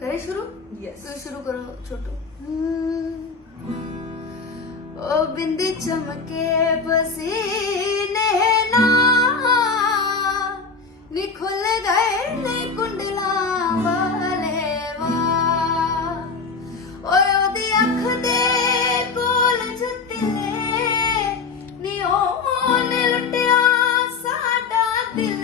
करे शुरू? Yes. तो शुरू करो छोटू। ओ बिंदी चमके पसीने ना नी खुल गए ने कुंडला वाले वाल। ओए ओदी अख दे कोल जुत्तिले नी ओने लुटिया साडा दिल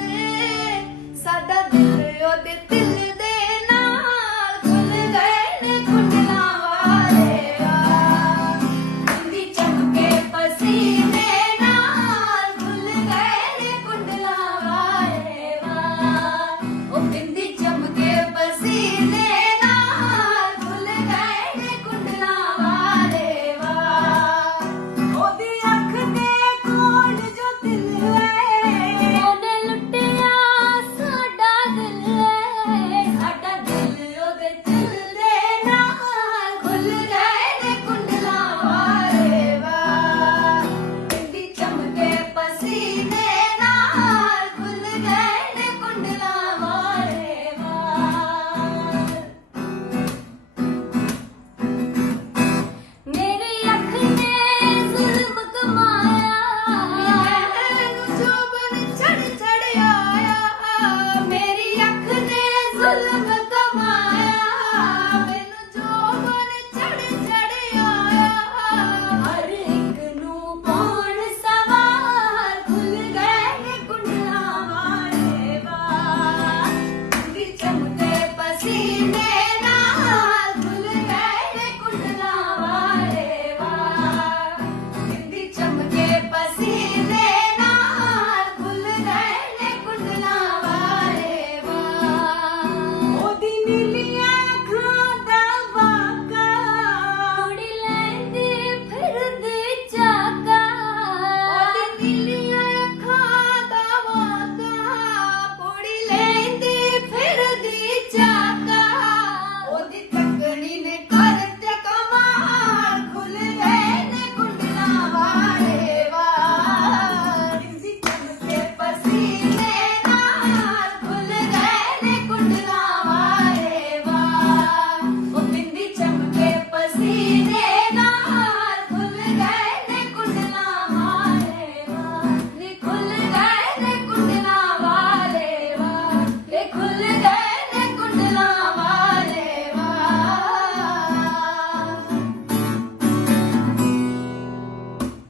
ओदे दिल दे नाल खुल गए ने कुंडला वाले वाल। बिंदी चमके पसीने नाल खुल गए ने कुंडला वाले वाल। ओ